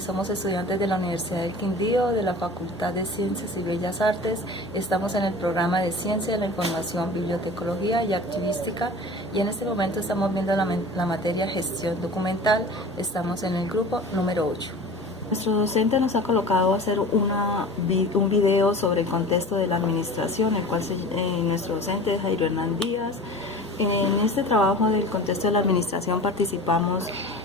Somos estudiantes de la Universidad del Quindío, de la Facultad de Ciencias y Bellas Artes. Estamos en el programa de Ciencia de la Información, Bibliotecología y Archivística, y en este momento estamos viendo la materia Gestión Documental. Estamos en el grupo número 8. Nuestro docente nos ha colocado a hacer un video sobre el contexto de la administración, el cual nuestro docente es Jairo Hernán Díaz. En este trabajo del contexto de la administración participamos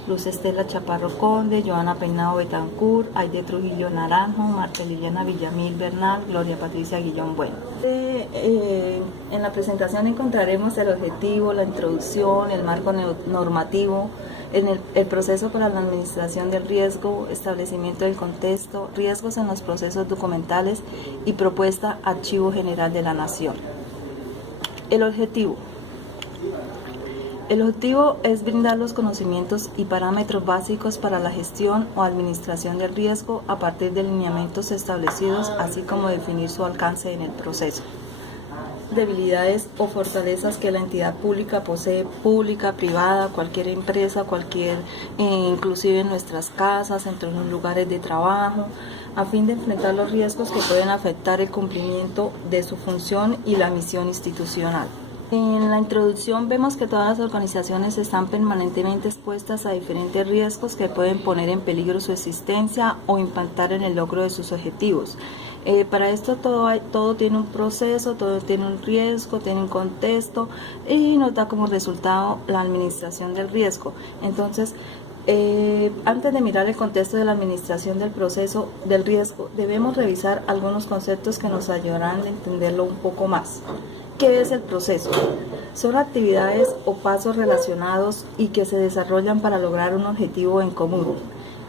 Luz Estela Chaparro Conde, Joana Peinado Betancourt, Aide Trujillo Naranjo, Marta Liliana Villamil Bernal, Gloria Patricia Guillón Bueno. En la presentación encontraremos el objetivo, la introducción, el marco normativo, el proceso para la administración del riesgo, establecimiento del contexto, riesgos en los procesos documentales y propuesta Archivo General de la Nación. El objetivo es brindar los conocimientos y parámetros básicos para la gestión o administración del riesgo a partir de lineamientos establecidos, así como definir su alcance en el proceso. Debilidades o fortalezas que la entidad pública posee, pública, privada, cualquier empresa, inclusive en nuestras casas, entre los lugares de trabajo, a fin de enfrentar los riesgos que pueden afectar el cumplimiento de su función y la misión institucional. En la introducción vemos que todas las organizaciones están permanentemente expuestas a diferentes riesgos que pueden poner en peligro su existencia o impactar en el logro de sus objetivos. Para esto todo tiene un proceso, todo tiene un riesgo, tiene un contexto y nos da como resultado la administración del riesgo. Entonces, antes de mirar el contexto de la administración del proceso del riesgo, debemos revisar algunos conceptos que nos ayudarán a entenderlo un poco más. ¿Qué es el proceso? Son actividades o pasos relacionados y que se desarrollan para lograr un objetivo en común.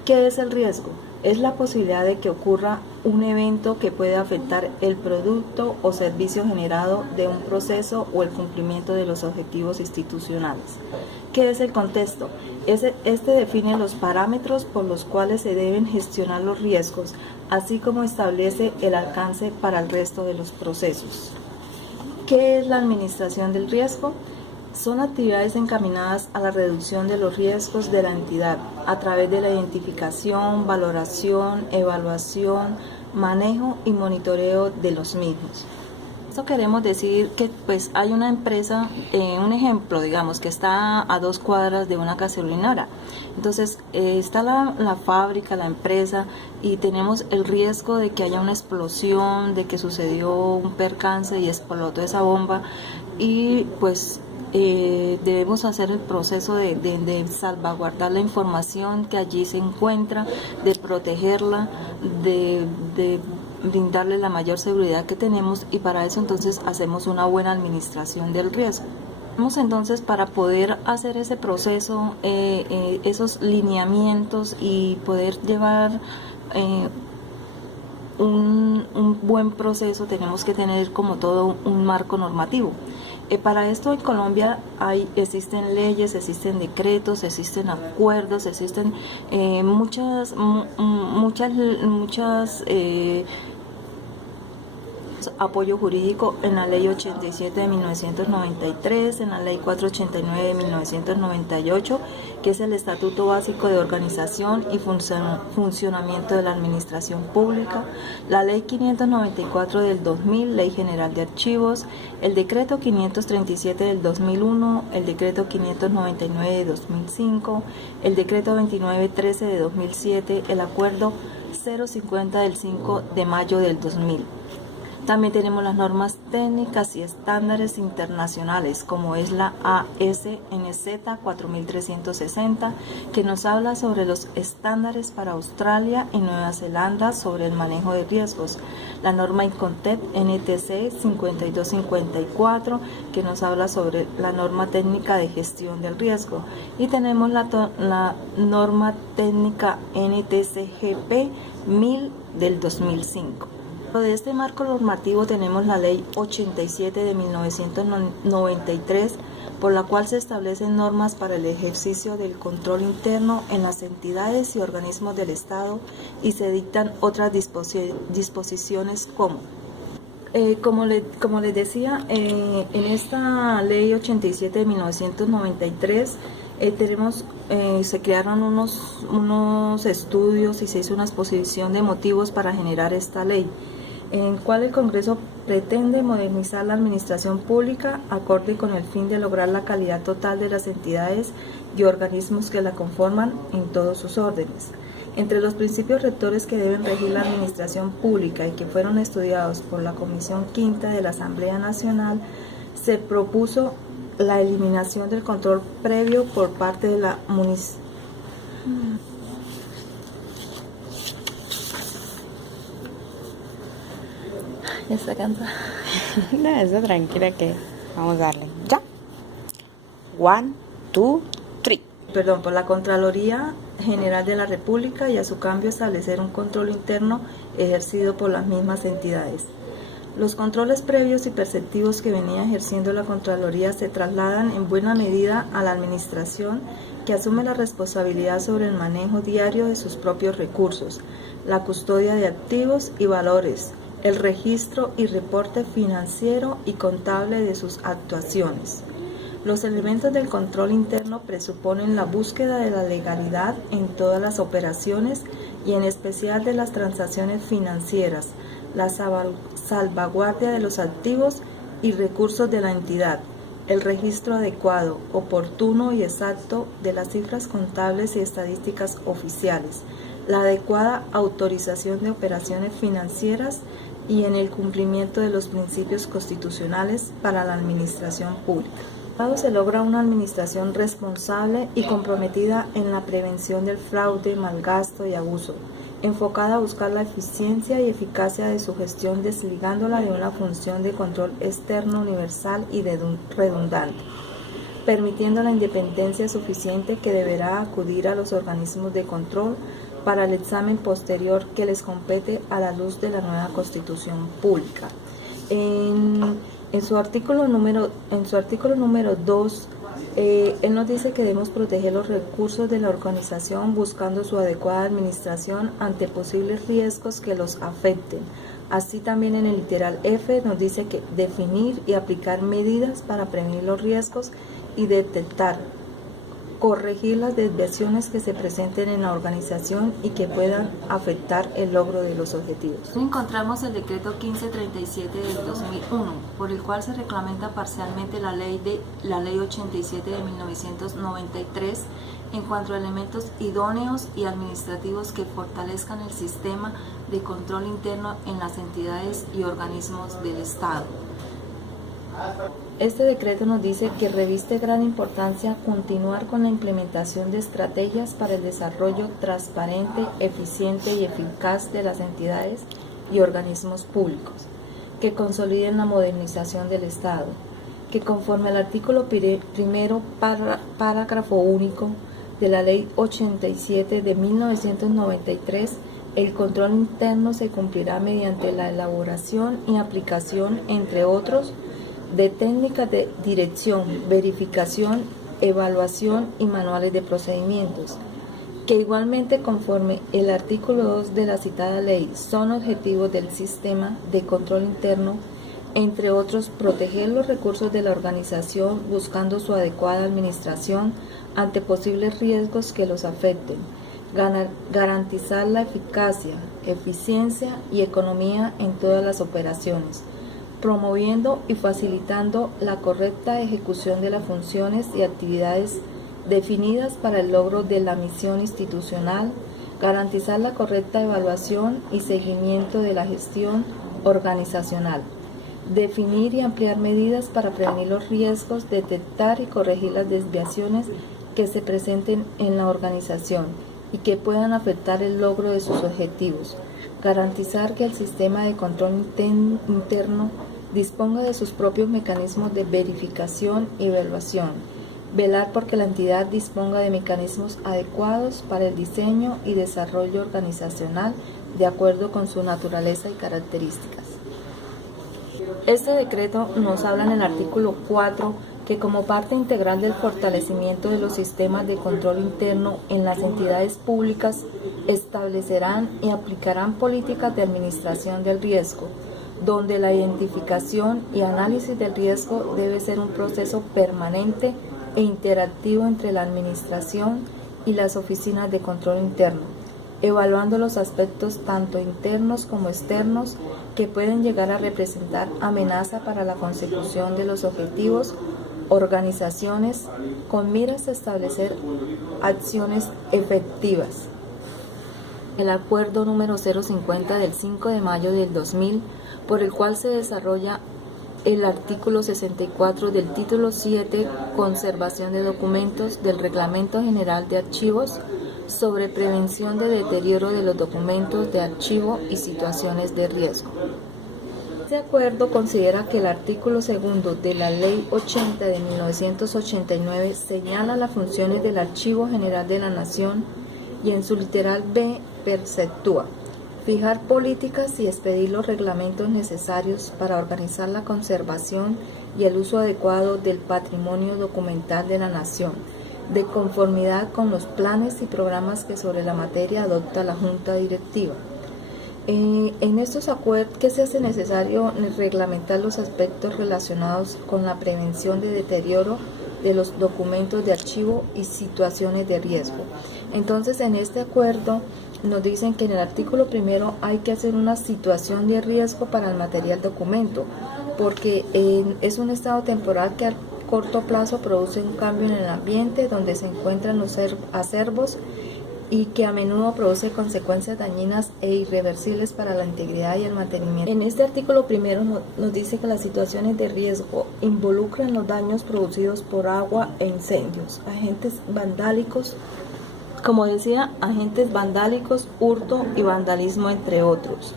¿Qué es el riesgo? Es la posibilidad de que ocurra un evento que puede afectar el producto o servicio generado de un proceso o el cumplimiento de los objetivos institucionales. ¿Qué es el contexto? Este define los parámetros por los cuales se deben gestionar los riesgos, así como establece el alcance para el resto de los procesos. ¿Qué es la administración del riesgo? Son actividades encaminadas a la reducción de los riesgos de la entidad a través de la identificación, valoración, evaluación, manejo y monitoreo de los mismos. Esto queremos decir que pues hay una empresa, un ejemplo, digamos, que está a 2 cuadras de una gasolinera. Entonces está la fábrica, la empresa, y tenemos el riesgo de que haya una explosión, de que sucedió un percance y explotó esa bomba, y pues debemos hacer el proceso de salvaguardar la información que allí se encuentra, de protegerla, de brindarle la mayor seguridad que tenemos, y para eso entonces hacemos una buena administración del riesgo. Entonces, para poder hacer ese proceso, esos lineamientos y poder llevar un buen proceso, tenemos que tener como todo un marco normativo. Para esto en Colombia existen leyes, existen decretos, existen acuerdos, existen muchas apoyo jurídico en la Ley 87 de 1993, en la Ley 489 de 1998, que es el Estatuto Básico de Organización y Funcionamiento de la Administración Pública, la Ley 594 del 2000, Ley General de Archivos, el Decreto 537 del 2001, el Decreto 599 de 2005, el Decreto 2913 de 2007, el Acuerdo 050 del 5 de mayo del 2000. También tenemos las normas técnicas y estándares internacionales, como es la ASNZ 4360, que nos habla sobre los estándares para Australia y Nueva Zelanda sobre el manejo de riesgos. La norma INCONTEP NTC 5254, que nos habla sobre la norma técnica de gestión del riesgo. Y tenemos la norma técnica NTCGP 1000 del 2005. De este marco normativo tenemos la Ley 87 de 1993, por la cual se establecen normas para el ejercicio del control interno en las entidades y organismos del Estado, y se dictan otras disposiciones como les decía, en esta Ley 87 de 1993 tenemos se crearon unos estudios y se hizo una exposición de motivos para generar esta ley, en cual el Congreso pretende modernizar la administración pública acorde con el fin de lograr la calidad total de las entidades y organismos que la conforman en todos sus órdenes. Entre los principios rectores que deben regir la administración pública y que fueron estudiados por la Comisión Quinta de la Asamblea Nacional, se propuso la eliminación del control previo por parte de la Está cansada. No, está tranquila que vamos a darle. Ya. 1, 2, 3. Por la Contraloría General de la República y a su cambio establecer un control interno ejercido por las mismas entidades. Los controles previos y perceptivos que venía ejerciendo la Contraloría se trasladan en buena medida a la Administración, que asume la responsabilidad sobre el manejo diario de sus propios recursos, la custodia de activos y valores, el registro y reporte financiero y contable de sus actuaciones. Los elementos del control interno presuponen la búsqueda de la legalidad en todas las operaciones y en especial de las transacciones financieras, la salvaguardia de los activos y recursos de la entidad, el registro adecuado, oportuno y exacto de las cifras contables y estadísticas oficiales, la adecuada autorización de operaciones financieras y en el cumplimiento de los principios constitucionales para la administración pública. Se logra una administración responsable y comprometida en la prevención del fraude, malgasto y abuso, enfocada a buscar la eficiencia y eficacia de su gestión, desligándola de una función de control externo universal y redundante, permitiendo la independencia suficiente que deberá acudir a los organismos de control para el examen posterior que les compete a la luz de la nueva Constitución Pública. En su artículo número 2, él nos dice que debemos proteger los recursos de la organización buscando su adecuada administración ante posibles riesgos que los afecten. Así también en el literal F nos dice que definir y aplicar medidas para prevenir los riesgos y detectar, corregir las desviaciones que se presenten en la organización y que puedan afectar el logro de los objetivos. Encontramos el decreto 1537 del 2001, por el cual se reglamenta parcialmente la ley 87 de 1993 en cuanto a elementos idóneos y administrativos que fortalezcan el sistema de control interno en las entidades y organismos del Estado. Este decreto nos dice que reviste gran importancia continuar con la implementación de estrategias para el desarrollo transparente, eficiente y eficaz de las entidades y organismos públicos, que consoliden la modernización del Estado, que conforme al artículo primero, parágrafo único de la Ley 87 de 1993, el control interno se cumplirá mediante la elaboración y aplicación, entre otros, de técnicas de dirección, verificación, evaluación y manuales de procedimientos, que igualmente conforme el artículo 2 de la citada ley son objetivos del sistema de control interno, entre otros, proteger los recursos de la organización buscando su adecuada administración ante posibles riesgos que los afecten, garantizar la eficacia, eficiencia y economía en todas las operaciones, promoviendo y facilitando la correcta ejecución de las funciones y actividades definidas para el logro de la misión institucional, garantizar la correcta evaluación y seguimiento de la gestión organizacional, definir y ampliar medidas para prevenir los riesgos, detectar y corregir las desviaciones que se presenten en la organización y que puedan afectar el logro de sus objetivos, garantizar que el sistema de control interno disponga de sus propios mecanismos de verificación y evaluación, velar porque la entidad disponga de mecanismos adecuados para el diseño y desarrollo organizacional de acuerdo con su naturaleza y características. Este decreto nos habla en el artículo 4 que como parte integral del fortalecimiento de los sistemas de control interno en las entidades públicas establecerán y aplicarán políticas de administración del riesgo, donde la identificación y análisis del riesgo debe ser un proceso permanente e interactivo entre la administración y las oficinas de control interno, evaluando los aspectos tanto internos como externos que pueden llegar a representar amenaza para la consecución de los objetivos, organizaciones, con miras a establecer acciones efectivas. El acuerdo número 050 del 5 de mayo del 2000, por el cual se desarrolla el artículo 64 del título 7, Conservación de documentos del Reglamento General de Archivos, sobre prevención de deterioro de los documentos de archivo y situaciones de riesgo. Este acuerdo considera que el artículo 2 de la Ley 80 de 1989 señala las funciones del Archivo General de la Nación y en su literal B perceptúa fijar políticas y expedir los reglamentos necesarios para organizar la conservación y el uso adecuado del patrimonio documental de la Nación, de conformidad con los planes y programas que sobre la materia adopta la Junta Directiva. En estos acuerdos que se hace necesario reglamentar los aspectos relacionados con la prevención de deterioro de los documentos de archivo y situaciones de riesgo. Entonces, en este acuerdo nos dicen que en el artículo primero hay que hacer una situación de riesgo para el material documento, porque es un estado temporal que a corto plazo produce un cambio en el ambiente donde se encuentran los acervos y que a menudo produce consecuencias dañinas e irreversibles para la integridad y el mantenimiento. En este artículo primero nos dice que las situaciones de riesgo involucran los daños producidos por agua e incendios, agentes vandálicos, como decía, agentes vandálicos, hurto y vandalismo, entre otros.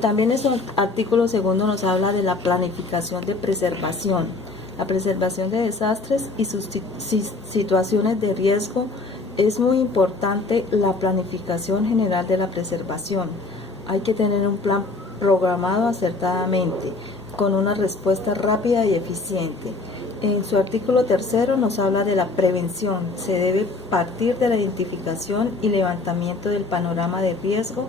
También este artículo segundo nos habla de la planificación de preservación, la preservación de desastres y sus situaciones de riesgo. Es muy importante la planificación general de la preservación. Hay que tener un plan programado acertadamente, con una respuesta rápida y eficiente. En su artículo tercero nos habla de la prevención. Se debe partir de la identificación y levantamiento del panorama de riesgo,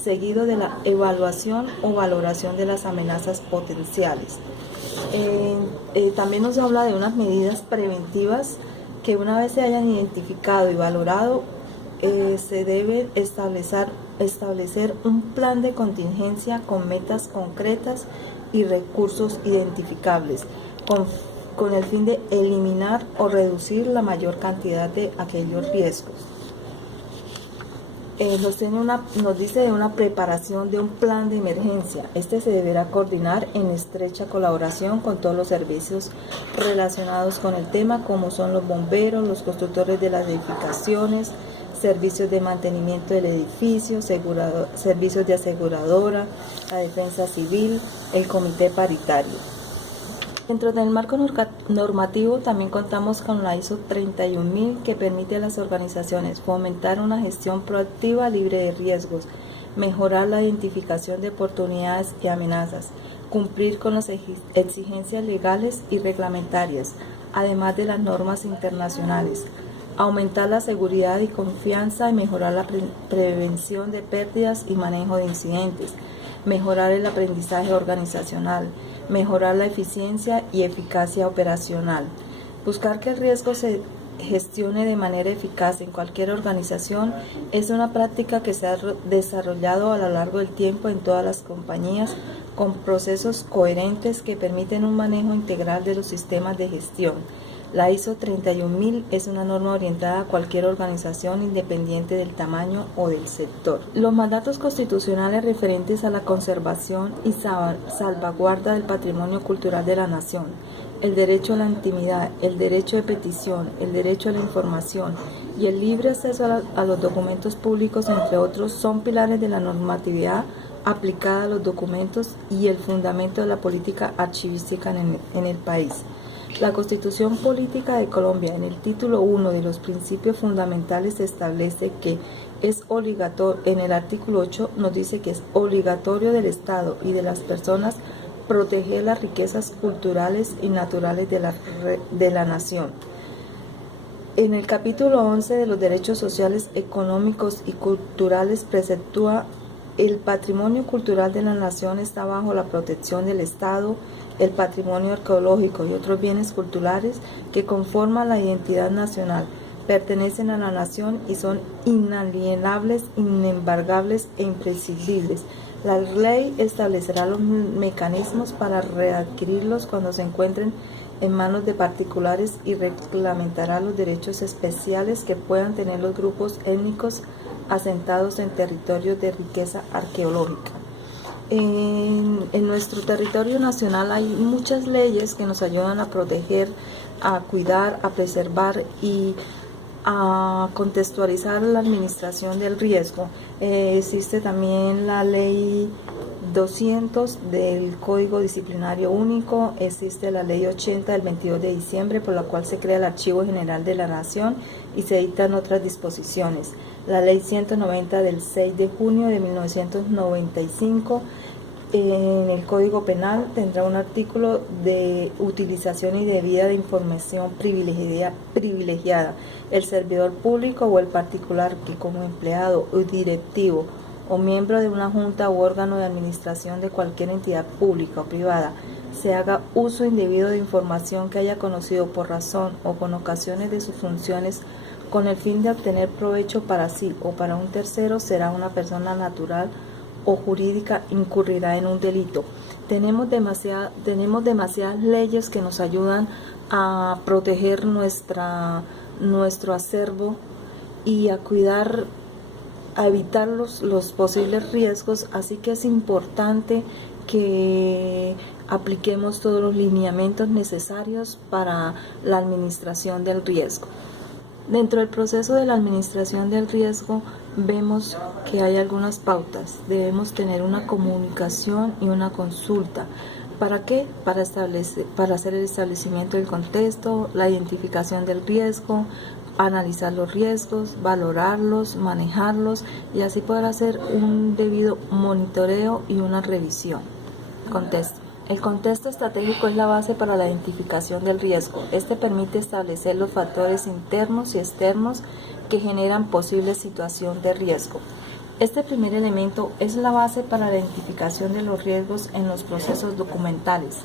seguido de la evaluación o valoración de las amenazas potenciales. También nos habla de unas medidas preventivas que una vez se hayan identificado y valorado, se debe establecer un plan de contingencia con metas concretas y recursos identificables, con el fin de eliminar o reducir la mayor cantidad de aquellos riesgos. Nos dice de una preparación de un plan de emergencia. Este se deberá coordinar en estrecha colaboración con todos los servicios relacionados con el tema, como son los bomberos, los constructores de las edificaciones, servicios de mantenimiento del edificio, servicios de aseguradora, la defensa civil, el comité paritario. Dentro del marco normativo también contamos con la ISO 31000, que permite a las organizaciones fomentar una gestión proactiva libre de riesgos, mejorar la identificación de oportunidades y amenazas, cumplir con las exigencias legales y reglamentarias, además de las normas internacionales, aumentar la seguridad y confianza y mejorar la prevención de pérdidas y manejo de incidentes, mejorar el aprendizaje organizacional, mejorar la eficiencia y eficacia operacional. Buscar que el riesgo se gestione de manera eficaz en cualquier organización es una práctica que se ha desarrollado a lo largo del tiempo en todas las compañías, con procesos coherentes que permiten un manejo integral de los sistemas de gestión. La ISO 31000 es una norma orientada a cualquier organización independiente del tamaño o del sector. Los mandatos constitucionales referentes a la conservación y salvaguarda del patrimonio cultural de la nación, el derecho a la intimidad, el derecho de petición, el derecho a la información y el libre acceso a los documentos públicos, entre otros, son pilares de la normatividad aplicada a los documentos y el fundamento de la política archivística en el país. La Constitución Política de Colombia, en el título 1 de los principios fundamentales, establece que es obligatorio, en el artículo 8 nos dice que es obligatorio del Estado y de las personas proteger las riquezas culturales y naturales de la nación. En el capítulo 11 de los derechos sociales, económicos y culturales preceptúa: el patrimonio cultural de la nación está bajo la protección del Estado. El patrimonio arqueológico y otros bienes culturales que conforman la identidad nacional pertenecen a la nación y son inalienables, inembargables e imprescindibles. La ley establecerá los mecanismos para readquirirlos cuando se encuentren en manos de particulares y reglamentará los derechos especiales que puedan tener los grupos étnicos asentados en territorios de riqueza arqueológica. En nuestro territorio nacional hay muchas leyes que nos ayudan a proteger, a cuidar, a preservar y a contextualizar la administración del riesgo. Existe también la ley 200 del Código Disciplinario Único, existe la ley 80 del 22 de diciembre por la cual se crea el Archivo General de la Nación y se dictan otras disposiciones. La ley 190 del 6 de junio de 1995 en el Código Penal tendrá un artículo de utilización indebida de información privilegiada. El servidor público o el particular que como empleado o directivo o miembro de una junta u órgano de administración de cualquier entidad pública o privada se haga uso indebido de información que haya conocido por razón o con ocasiones de sus funciones con el fin de obtener provecho para sí o para un tercero, será una persona natural o jurídica, incurrirá en un delito. Tenemos demasiadas leyes que nos ayudan a proteger nuestro acervo y a cuidar, a evitar los posibles riesgos, así que es importante que apliquemos todos los lineamientos necesarios para la administración del riesgo. Dentro del proceso de la administración del riesgo vemos que hay algunas pautas. Debemos tener una comunicación y una consulta. ¿Para qué? Para hacer el establecimiento del contexto, la identificación del riesgo, analizar los riesgos, valorarlos, manejarlos y así poder hacer un debido monitoreo y una revisión. Contexto. El contexto estratégico es la base para la identificación del riesgo. Este permite establecer los factores internos y externos que generan posible situación de riesgo. Este primer elemento es la base para la identificación de los riesgos en los procesos documentales.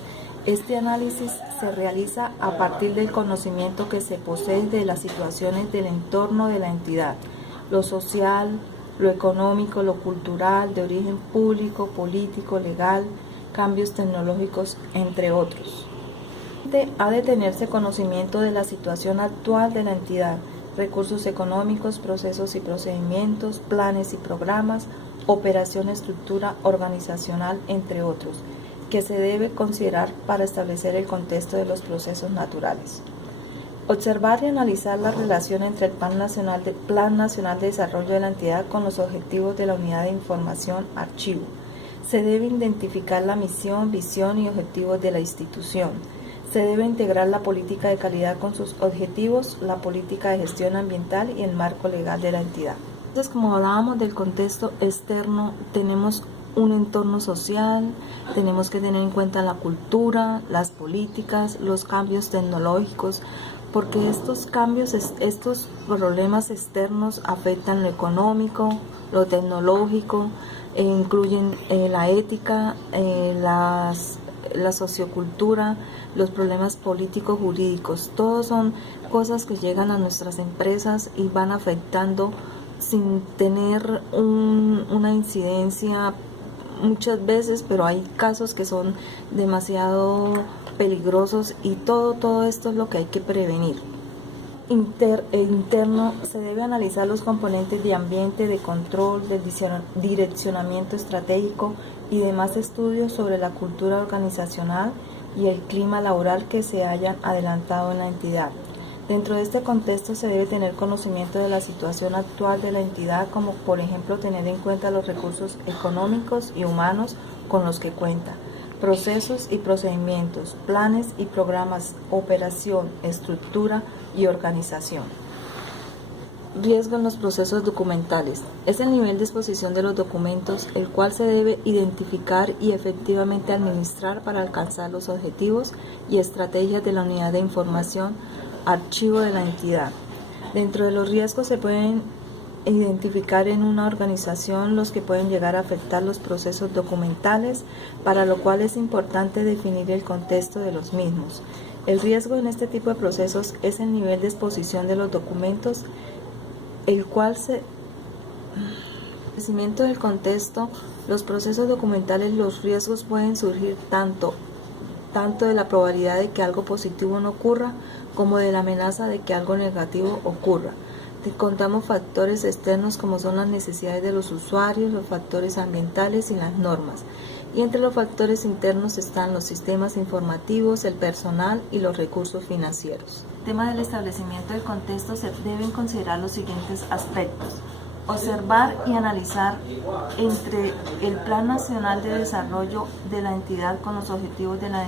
Este análisis se realiza a partir del conocimiento que se posee de las situaciones del entorno de la entidad, lo social, lo económico, lo cultural, de origen público, político, legal, cambios tecnológicos, entre otros. Ha de tenerse conocimiento de la situación actual de la entidad, recursos económicos, procesos y procedimientos, planes y programas, operación, estructura organizacional, entre otros, que se debe considerar para establecer el contexto de los procesos naturales. Observar y analizar la relación entre el Plan Nacional de Desarrollo de la entidad con los objetivos de la Unidad de Información Archivo. Se debe identificar la misión, visión y objetivos de la institución. Se debe integrar la política de calidad con sus objetivos, la política de gestión ambiental y el marco legal de la entidad. Entonces, como hablábamos del contexto externo, tenemos un entorno social, tenemos que tener en cuenta la cultura, las políticas, los cambios tecnológicos, porque estos problemas externos afectan lo económico, lo tecnológico, incluyen la ética, la sociocultura, los problemas políticos, jurídicos. Todos son cosas que llegan a nuestras empresas y van afectando sin tener una incidencia muchas veces, pero hay casos que son demasiado peligrosos y todo esto es lo que hay que prevenir. Interno, se debe analizar los componentes de ambiente, de control, del direccionamiento estratégico y demás estudios sobre la cultura organizacional y el clima laboral que se hayan adelantado en la entidad. Dentro de este contexto se debe tener conocimiento de la situación actual de la entidad, como por ejemplo tener en cuenta los recursos económicos y humanos con los que cuenta, procesos y procedimientos, planes y programas, operación, estructura y organización. Riesgo en los procesos documentales. Es el nivel de exposición de los documentos, el cual se debe identificar y efectivamente administrar para alcanzar los objetivos y estrategias de la unidad de información archivo de la entidad. Dentro de los riesgos se pueden identificar en una organización los que pueden llegar a afectar los procesos documentales, para lo cual es importante definir el contexto de los mismos. El riesgo en este tipo de procesos es el nivel de exposición de los documentos, el cual el conocimiento del contexto, los procesos documentales, los riesgos pueden surgir tanto de la probabilidad de que algo positivo no ocurra, como de la amenaza de que algo negativo ocurra. Contamos factores externos como son las necesidades de los usuarios, los factores ambientales y las normas. Y entre los factores internos están los sistemas informativos, el personal y los recursos financieros. En el tema del establecimiento del contexto se deben considerar los siguientes aspectos. Observar y analizar entre el Plan Nacional de Desarrollo de la entidad con los objetivos de la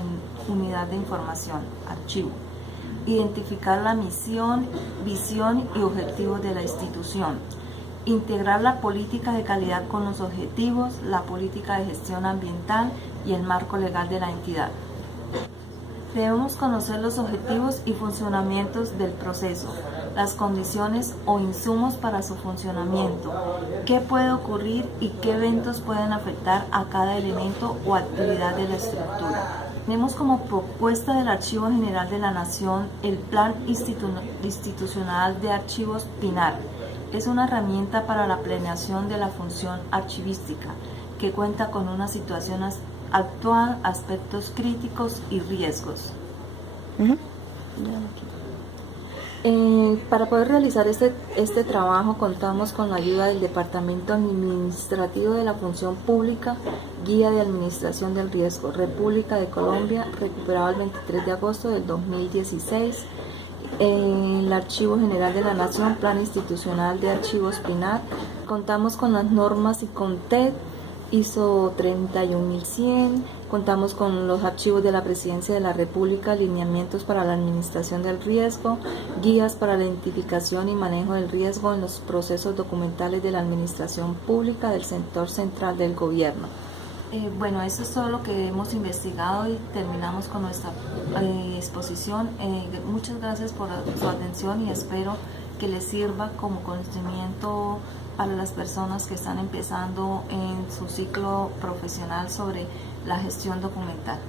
unidad de información, archivo. Identificar la misión, visión y objetivos de la institución. Integrar la política de calidad con los objetivos, la política de gestión ambiental y el marco legal de la entidad. Debemos conocer los objetivos y funcionamientos del proceso, las condiciones o insumos para su funcionamiento, qué puede ocurrir y qué eventos pueden afectar a cada elemento o actividad de la estructura. Tenemos como propuesta del Archivo General de la Nación el Plan Institucional de Archivos PINAR. Es una herramienta para la planeación de la función archivística que cuenta con una situación actual, aspectos críticos y riesgos. Para poder realizar este trabajo contamos con la ayuda del Departamento Administrativo de la Función Pública, Guía de Administración del Riesgo, República de Colombia, recuperado el 23 de agosto del 2016, el Archivo General de la Nación, Plan Institucional de Archivos PINAR. Contamos con las normas ICONTED, ISO 31100, contamos con los archivos de la Presidencia de la República, lineamientos para la administración del riesgo, guías para la identificación y manejo del riesgo en los procesos documentales de la administración pública del sector central del gobierno. Bueno, eso es todo lo que hemos investigado y terminamos con nuestra exposición. Muchas gracias por su atención y espero que les sirva como conocimiento para las personas que están empezando en su ciclo profesional sobre la gestión documental.